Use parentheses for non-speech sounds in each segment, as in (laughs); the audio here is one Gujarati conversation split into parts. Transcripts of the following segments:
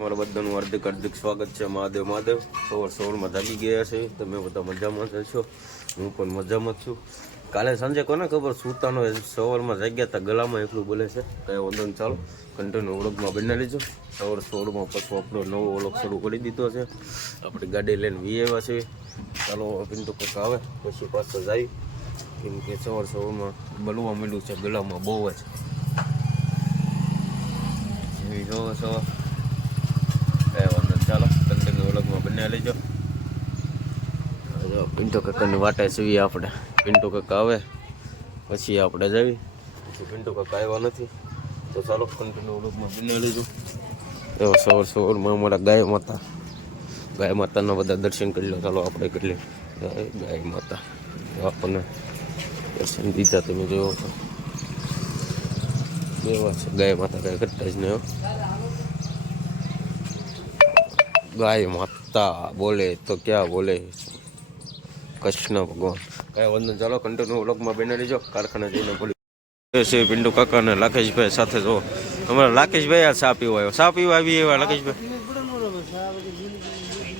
તમારા બધાનું હાર્દિક હાર્દિક સ્વાગત છે મહાદેવ મહાદેવ. સવાર સવારમાં જાગી ગયા છે. તમે બધા મજામાં જ છો હું પણ મજામાં જ છું. કાલે સાંજે કોને ખબર? સૂતાનો સવારમાં જાગ્યા હતા ગળામાં એટલું બોલે છે. કઈ વાંધો ચાલો. કન્ટિન્યુ ઓળખમાં બનાવી લીધો સવાર સવારમાં પાછો આપણો નવો ઓળખ શરૂ કરી દીધો છે. આપણી ગાડી લઈને વી આવ્યા છે. ચાલો પિન્ટુ કંઈક આવે. પછી પાછો જાય. કેમ કે સવાર સવારમાં બનવા મળ્યું છે ગળામાં બહુ જ. સવાર. ચાલો કન્ટિન્યુ ઓળખમાં બંને લેજો. જો પિન્ટો કાકાની વાટે સીવી આપણે. પિન્ટો કાકા આવે પછી આપણે જવી. પિન્ટો કાકા આવ્યા નથી તો ચાલો કન્ટિન્યુ ઓળખમાં બંને લેજો. એવો સવાર સવારમાં અમારા ગાય માતા ગાય માતાના બધા દર્શન કરી લો ચાલો આપણે કરી લઈએ ગાય માતા આપણને દર્શન દીધા તમે જોયો છો. એવા છે? ગાય માતા કાંઈ કરતા જ નહીં હો. ગાય માતા બોલે તો ક્યાં બોલે? કૃષ્ણ ભગવાન. કાંઈ વંદન ચાલો કન્ટિન્યુ વ્લોગમાં બેને લેજો કારખાને જઈને બોલી. છે પિન્ટુ કાકા અને લાકેશભાઈ સાથે જો. અમારા લાકેશભાઈ આ સા પીવા આવ્યો. સા પીવા આવી એવા લાકેશભાઈ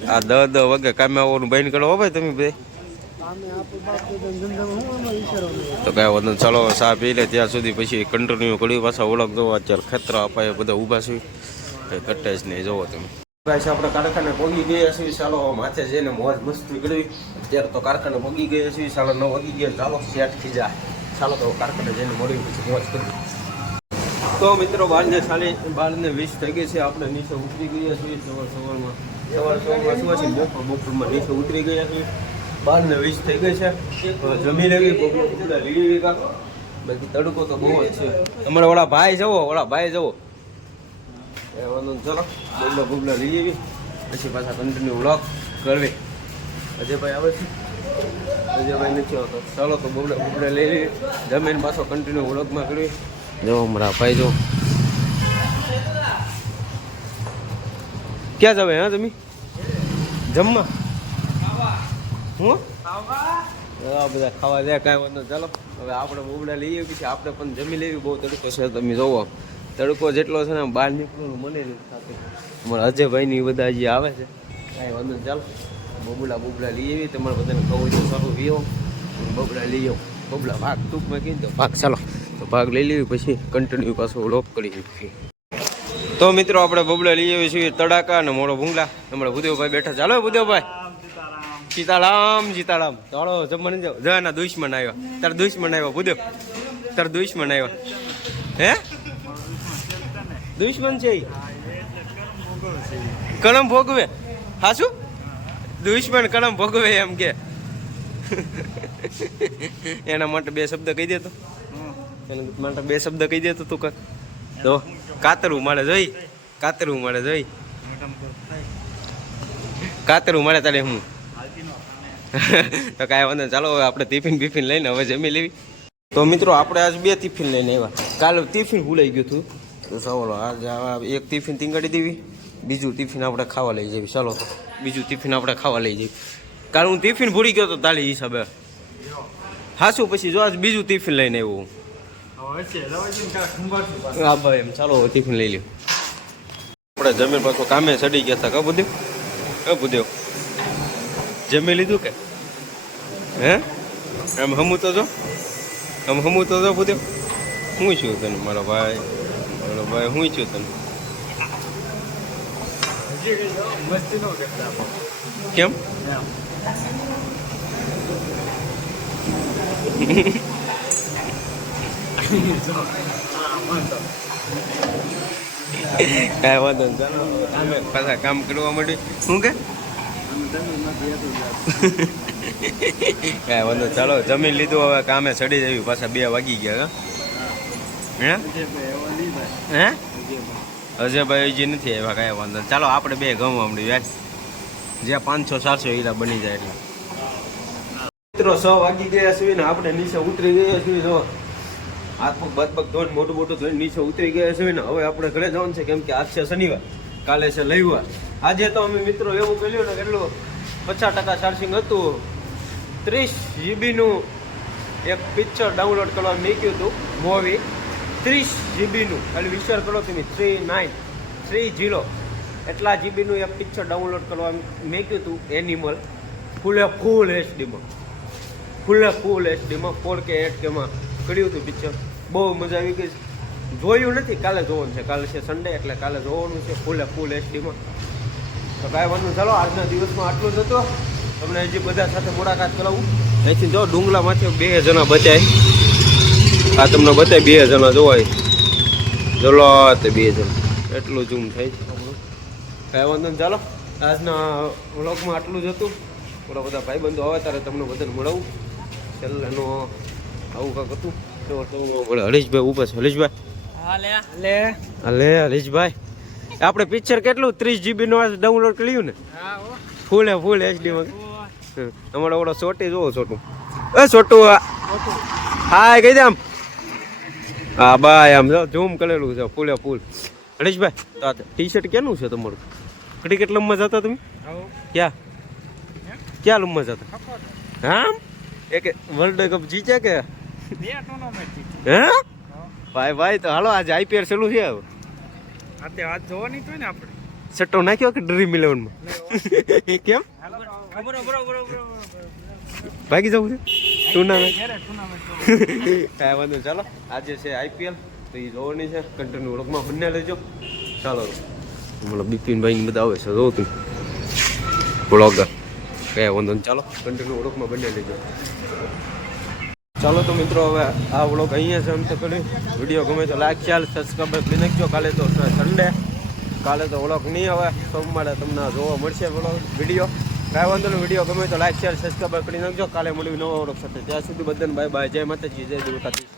આ દ દ વાગે કામે આવવાનું બંધ કરો ભાઈ તમે બે. તો કાંઈ વંદન ચાલો સા પી લે. ત્યાં સુધી પછી કન્ટિન્યુ કરી પાછા ઓળખ દો અત્યારે ખેતરા અપાય, બધા ઊભા છે. એ કટ્ટે જ નહીં. જોવો તમે. ભાઈ આપણે કારખાને પગી ગયા છીએ ચાલો માથે જઈને મોજ મસ્તી કરવી અત્યારે તો કારખાને ભોગી ગયા છીએ ચાલો નવ વાગી ગયા ચાલો સેટ ખીજા ચાલો તો કારખાને જઈને મળી પછી મોજ કરવી તો મિત્રો બારને સાડી બારને વીસ થઈ ગઈ છે આપણે નીચે ઉતરી ગયા છીએ સવાર સવારમાં સવાર સવારમાં શું છે બપોર બપોરમાં નીચે ઉતરી ગયા છીએ બારને વીસ થઈ ગઈ છે જમી લેવી બપોર લીલી બાકી તડકો તો બહુ જ છે તમારા ઓલા ભાઈ જવો ઓલા ભાઈ જવો એ વાંધો. ચલો. બબલા બબલા લઈ આવી પછી પાછા કન્ટિન્યુ વ્લોગ કરવી. અજયભાઈ આવે છે? અજયભાઈ નથી આવતો. ચાલો તો બબલા બબલા લઈ લઈએ. જમીન પાછો કન્ટિન્યુ વ્લોગમાં કરવી. જો હમણાં ભાઈ જો. ક્યાં જાવે હા તમે જમવા? હું? બધા ખાવા જાય કાંઈ વાંધો. ચાલો હવે આપણે બોબડા લઈએ પછી આપણે પણ જમી લેવી. બહુ તડકો છે તમે જોવો. તડકો જેટલો છે ને બહાર નીકળવાનું મને નથી થતું. અમારા અજયભાઈની બધા જે આવે છે. કાંઈ વાંધો ચાલો. બબુલા બબુલા લઈ આવી તમારે બધાને કહું છું સારું વીઓ બબુલા લઈ આવો. બબુલા ભાગ ટૂંકમાં કીધું. તો ભાગ ચાલો. તો ભાગ લઈ લેવી પછી કન્ટિન્યુ પાછો લોક કરી તો મિત્રો આપણે બબલા લઈ આવીએ છીએ તડાકા અને મોડો ભૂંગલા અમારા ભૂદેવભાઈ બેઠા ચાલો ભૂદેવભાઈ. સીતારામ સીતારામ. ચાલો જમવાની જાઓ જવાના દુશ્મન આવ્યા. તાર દુશ્મન આવ્યા ભૂદેવ. તાર દુશ્મન આવ્યા. હે? દુશ્મન છે કલમ ભોગવે. હા, શું? દુશ્મન કલમ ભોગવે એમ કે. એના માટે બે શબ્દ કહી દેતો એના માટે બે શબ્દ કહી દેતો તું કાક. તો કાતરું મળે જોઈ. કાતરું મળે જોઈ. કાતરું મળે તારે હું. તો કાંઈ વાંધો. ચાલો, હવે આપણે ટિફિન બિફિન લઈને હવે જમી લેવી. તો મિત્રો, આપણે આજ બે ટિફિન લઈને આવ્યા. કાલે ટિફિન ભૂલાઈ ગયું હતું. ચાલો આ એક ટિફિન ટીંગાડી દેવી, બીજું ટિફિન આપણે ખાવા લઈ જઈએ ચાલો, બીજું ટિફિન આપણે ખાવા લઈ જઈએ કાલે હું ટિફિન ભૂલી ગયો તો તાલી હિસાબે. હાસું પછી જો બીજું ટિફિન લઈને આવ્યું હા. ભાઈ, એમ. ચાલો ટિફિન લઈ લ્યો. આપણે જમીન પાછો કામે ચડી ગયા હતા, કા બુદ્ધિ? કા બુદ્ધિ? જમી લીધું કે? હે? એમ હમું તો જો? આમ હમું તો જો બુદ્ધિ? હું છું તને મારા ભાઈ. મારો ભાઈ, હું છું તમે કેમ? કાંઈ વાંધો નહીં, ચાલો પાછા કામ કરવા માટે શું કે? કાંઈ વાંધો. ચાલો જમીન લીધું, હવે કામે ચડી જવી પાછા બે વાગી ગયા હે? હે? અજયભાઈ હજી નથી આવ્યા કાંઈ વાંધો. ચાલો, આપણે બે ગમવા માંડી વ્યાજ જ્યાં પાંચસો ચારસો હીરા બની જાય એટલે. મિત્રો, સો વાગી ગયા છીએ ને આપણે નીચે ઉતરી ગયા છીએ. જો, હાથ પગ બાદ પગ ધોઈને મોટું મોટું ધોઈને નીચે ઉતરી ગયા છીએ ને. હવે આપણે ઘરે જવાનું છે, કેમ કે આજ છે શનિવાર. કાલે છે લઈવાર આજે તો અમે મિત્રો એવું કર્યું ને કેટલું પચાસ ટકા ચાર્જિંગ હતું. ત્રીસ જીબીનું એક પિક્ચર ડાઉનલોડ કરવા મૂક્યું હતું મૂવી ત્રીસ જીબીનું. ખાલી વિચાર કરો તમે થ્રી નાઇન થ્રી જીરો એટલા જીબીનું એક પિક્ચર ડાઉનલોડ કરવા મેં કીધું હતું એનિમલ ફૂલે ફૂલ એચડીમાં. ફૂલે ફૂલ એચડીમાં ફોર કે એટ કેમાં કર્યું હતું પિક્ચર બહુ મજા આવી ગઈ. જોયું નથી, કાલે જોવાનું છે. કાલે છે સન્ડે એટલે કાલે જોવાનું છે ફૂલે ફૂલ એચડીમાં. તો કાંઈ વાંધો. ચાલો, આજના દિવસમાં આટલું જ હતું. તમને હજી બધા સાથે મુલાકાત કરાવું. અહીંથી જો ડુંગલામાંથી બે જણા બચાય. આ તમને બતાય બે જણા જોવાય. ચલો તે બે જણા એટલું ઝૂમ થાય છે. કાંઈ વાંધો નહીં ચાલો. આજના વ્લોગમાં આટલું જ હતું. થોડા બધા ભાઈબંધો આવે ત્યારે તમને બધાને મળવું. છેલ્લે એનો આવું કાંક હતું. તો તો મળે હરીશભાઈ ઉપર છે. હરીશભાઈ? લે અલે હરીશભાઈ. આપણે પિક્ચર કેટલું? ત્રીસ જીબીનું આ ડાઉનલોડ કર્યું ને? ફૂલ હે. ફૂલ એચડીમાં અમારો ઓળો સોટી જોવો છોટું એ છોટું હા હાય કઈ દે આમ. હા બાય આમ જો ઝૂમ કરેલું છે ફૂલે ફૂલ. હરીશભાઈ તો આ ટી શર્ટ કેનું છે તમારું? ક્રિકેટ લંબમાં જતા તમે? ક્યાં? ક્યાં લંબમાં જતા? હા? એક વર્લ્ડ કપ જીત્યા કે? હે? ભાઈ ભાઈ તો હાલો આજે આઈપીએલ ચાલુ છે હવે વાત જોવાની તો ને આપણે. સટ્ટો નાખ્યો કે ડ્રીમ ઇલેવનમાં (laughs) કેમ? ભાગી જવું છે? ટુર્નામેન્ટ? (laughs) કાંઈ વાંધો. ચાલો. આજે છે આઈપીએલ તો એ જોવાની છે. કન્ટિન્યુ ઓળખમાં બંને લેજો. ચાલો. મતલબ બિપિનભાઈ બધા આવે છે જોઉં તું બ્લોગર કયા વાંધો નહીં. ચાલો. કન્ટિન્યુ ઓળખમાં બંને લેજો. ચાલો તો મિત્રો હવે આ વ્લોગ અહીંયા છે અંત કરી. વીડિયો ગમે તો લાઈક ચાલ સબસ્ક્રાઈબ કરી નાખજો. કાલે તો સન્ડે કાલે તો વ્લોગ નહીં આવે. સોમવારે તમને જોવા મળશે વ્લોગ વીડિયો કાંઈ વાંધો નહીં, વીડિયો ગમે તો લાઈક શેર સબસ્ક્રાઈબ કરી નાખજો. કાલે મળ્યું નવો વ્લોગ સાથે. ત્યાં સુધી બધાને બાય બાય જય માતાજી, જય દ્વારકાધીશ